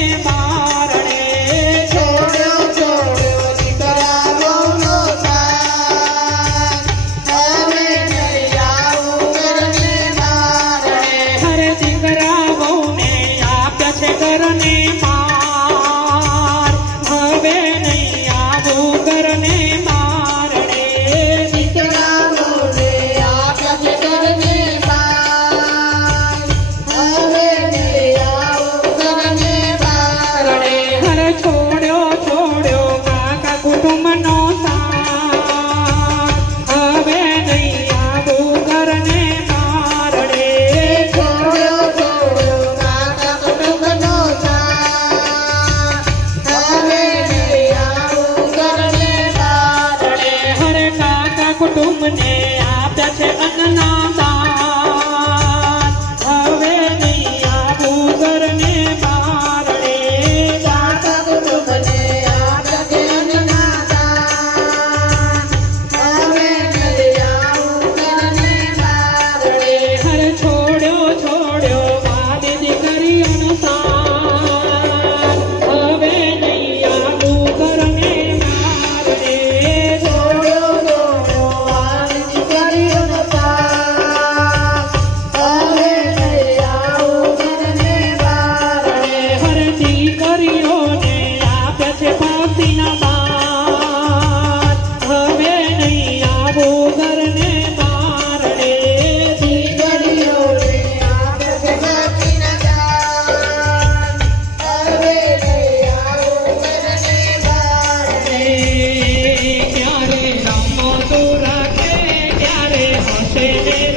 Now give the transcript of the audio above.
ma કુટુંબને આપ્યા છે અન્નના દાન Shane.